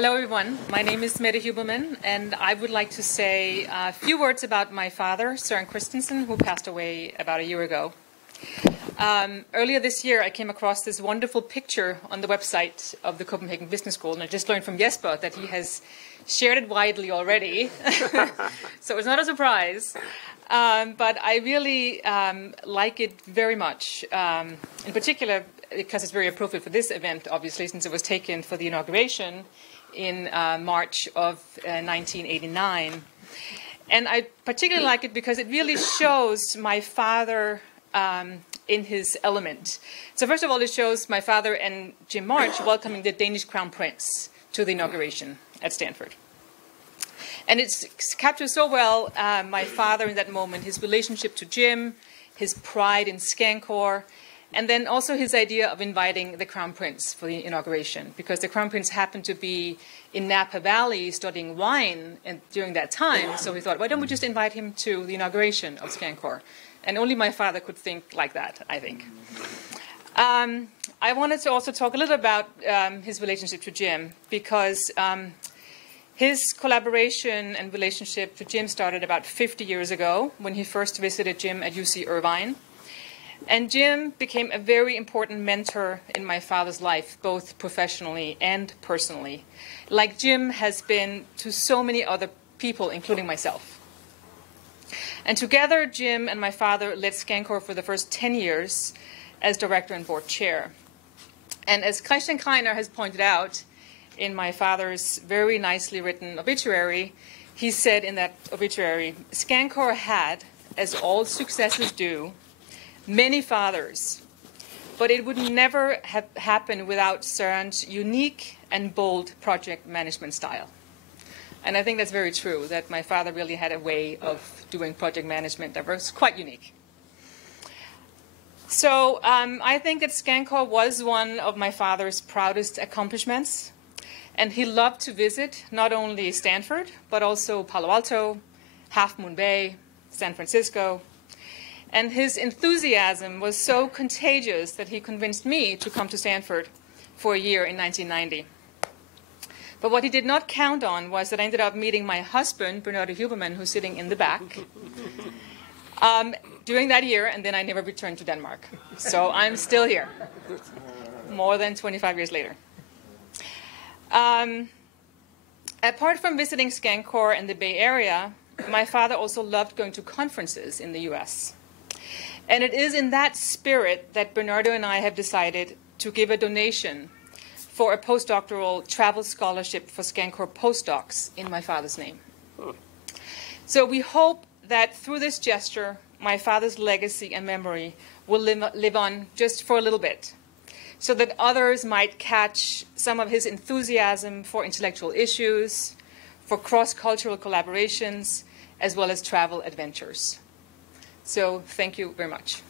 Hello, everyone. My name is Mette Huberman, and I would like to say a few words about my father, Søren Christensen, who passed away about a year ago. Earlier this year, I came across this wonderful picture on the website of the Copenhagen Business School, and I just learned from Jesper that he has shared it widely already, so it's not a surprise. But I really like it very much, in particular because it's very appropriate for this event, obviously, since it was taken for the inauguration in March of 1989. And I particularly like it because it really shows my father in his element. So first of all, it shows my father and Jim March welcoming the Danish Crown Prince to the inauguration at Stanford. And it's captured so well my father in that moment, his relationship to Jim, his pride in Scancor, and then also his idea of inviting the Crown Prince for the inauguration, because the Crown Prince happened to be in Napa Valley studying wine during that time. So we thought, why don't we just invite him to the inauguration of Scancor? And only my father could think like that, I think. I wanted to also talk a little about his relationship to Jim, because his collaboration and relationship to Jim started about 50 years ago when he first visited Jim at UC Irvine. And Jim became a very important mentor in my father's life, both professionally and personally, like Jim has been to so many other people, including myself. And together, Jim and my father led Scancor for the first 10 years as director and board chair. And as Christian Kreiner has pointed out in my father's very nicely written obituary, he said in that obituary, Scancor had, as all successes do, many fathers, but it would never have happened without Søren's unique and bold project management style. And I think that's very true, that my father really had a way of doing project management that was quite unique. So I think that Scancor was one of my father's proudest accomplishments. And he loved to visit not only Stanford, but also Palo Alto, Half Moon Bay, San Francisco. And his enthusiasm was so contagious that he convinced me to come to Stanford for a year in 1990. But what he did not count on was that I ended up meeting my husband, Bernardo Huberman, who's sitting in the back, during that year, and then I never returned to Denmark. So I'm still here, more than 25 years later. Apart from visiting Scancor and the Bay Area, my father also loved going to conferences in the US. And it is in that spirit that Bernardo and I have decided to give a donation for a postdoctoral travel scholarship for Scancor postdocs in my father's name. So we hope that through this gesture, my father's legacy and memory will live on just for a little bit, so that others might catch some of his enthusiasm for intellectual issues, for cross-cultural collaborations, as well as travel adventures. So thank you very much.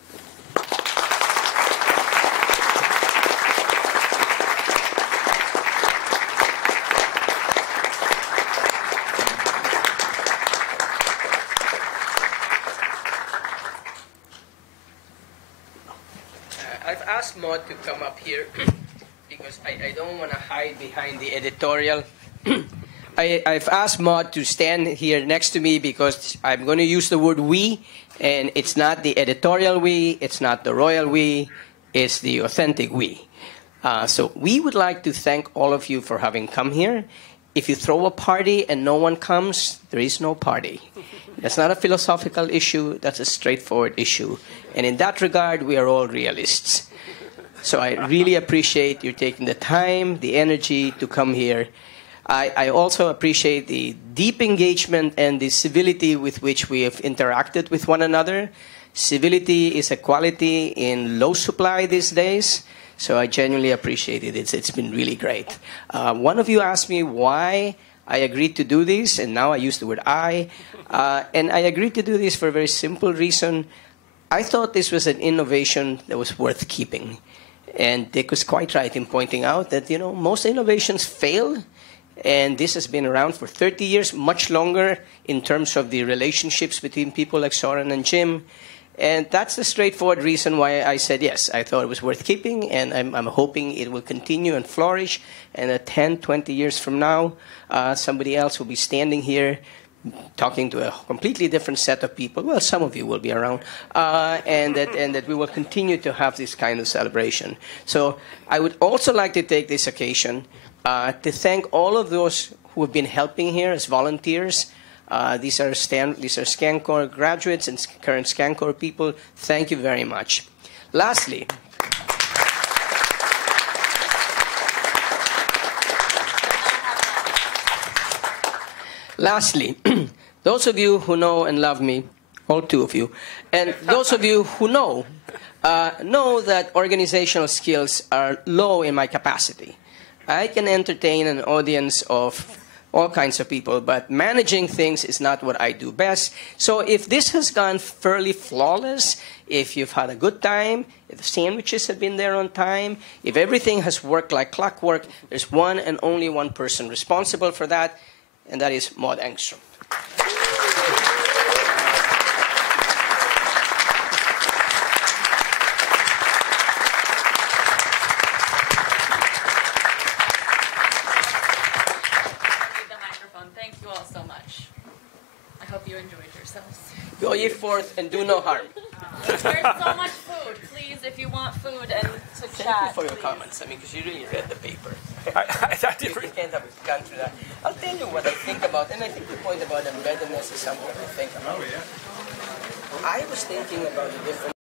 I've asked Maud to come up here because I don't want to hide behind the editorial. I've asked Maud to stand here next to me because I'm going to use the word we, and it's not the editorial we, it's not the royal we, it's the authentic we. So we would like to thank all of you for having come here. If you throw a party and no one comes, there is no party. That's not a philosophical issue, that's a straightforward issue. And in that regard, we are all realists. So I really appreciate you taking the time, the energy to come here. I also appreciate the deep engagement and the civility with which we have interacted with one another. Civility is a quality in low supply these days, so I genuinely appreciate it. It's been really great. One of you asked me why I agreed to do this, and now I use the word I. And I agreed to do this for a very simple reason. I thought this was an innovation that was worth keeping. And Dick was quite right in pointing out that, most innovations fail. And this has been around for 30 years, much longer in terms of the relationships between people like Søren and Jim. And that's the straightforward reason why I said yes. I thought it was worth keeping, and I'm hoping it will continue and flourish. And 10, 20 years from now, somebody else will be standing here talking to a completely different set of people. Well, some of you will be around, and that we will continue to have this kind of celebration. So I would also like to take this occasion to thank all of those who have been helping here as volunteers. These are ScanCorp graduates and current ScanCorp people. Thank you very much. Lastly, those of you who know and love me, all two of you, and those of you who know that organizational skills are low in my capacity. I can entertain an audience of all kinds of people, but managing things is not what I do best. So if this has gone fairly flawless, if you've had a good time, if the sandwiches have been there on time, if everything has worked like clockwork, there's one and only one person responsible for that, and that is Maud Engstrom. Thank you all so much. I hope you enjoyed yourselves. Go ye forth and do no harm. There's so much food. Please, if you want food and to chat. Thank you for your comments. I mean, because you really read the paper. I did You can't have gone through that. I'll tell you what I think about, and I think the point about embeddedness is something I think about. I was thinking about the different